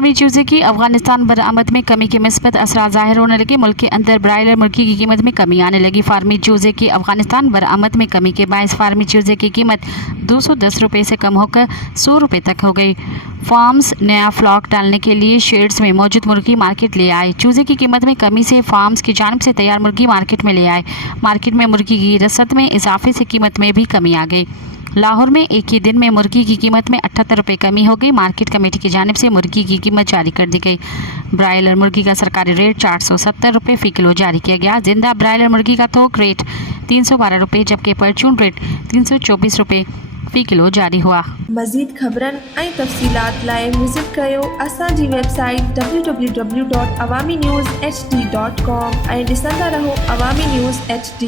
फार्मी चूजे की अफगानिस्तान बरामद में कमी के मिस्बत असरात ज़ाहिर होने लगे। मुल्क के अंदर ब्रायलर मुर्गी की कीमत में कमी आने लगी। फार्मी चूजे की अफगानिस्तान बरामद में कमी के बायस फार्मी चूजे की कीमत 210 रुपये से कम होकर 100 रुपये तक हो गई। फार्म्स नया फ्लॉक डालने के लिए शेड्स में मौजूद मुर्गी मार्केट ले आए। चूजे की कीमत में कमी से फार्म्स की जानिब से तैयार मुर्गी मार्केट में ले आए। मार्केट में मुर्गी की रसद में इजाफे से कीमत में भी कमी आ गई। लाहौर में एक ही दिन में मुर्गी की कीमत में 78 रुपये कमी हो गई। मार्केट कमेटी की जानिब से मुर्गी की कीमत जारी कर दी गई। ब्रायलर मुर्गी का सरकारी रेट 470 रुपये फ़ी किलो जारी किया गया। जिंदा ब्रायलर मुर्गी का थोक रेट 312 रुपये जबकि परचून रेट 324 रुपये फ़ी किलो जारी हुआ। मज़ीद ख़बरन ऐं तफ़सीलात लाइ विज़िट कयो असांजी वेबसाइट www.awamiNewsHD.com ऐं ॾिसंदा रहो अवामी न्यूज़ HD।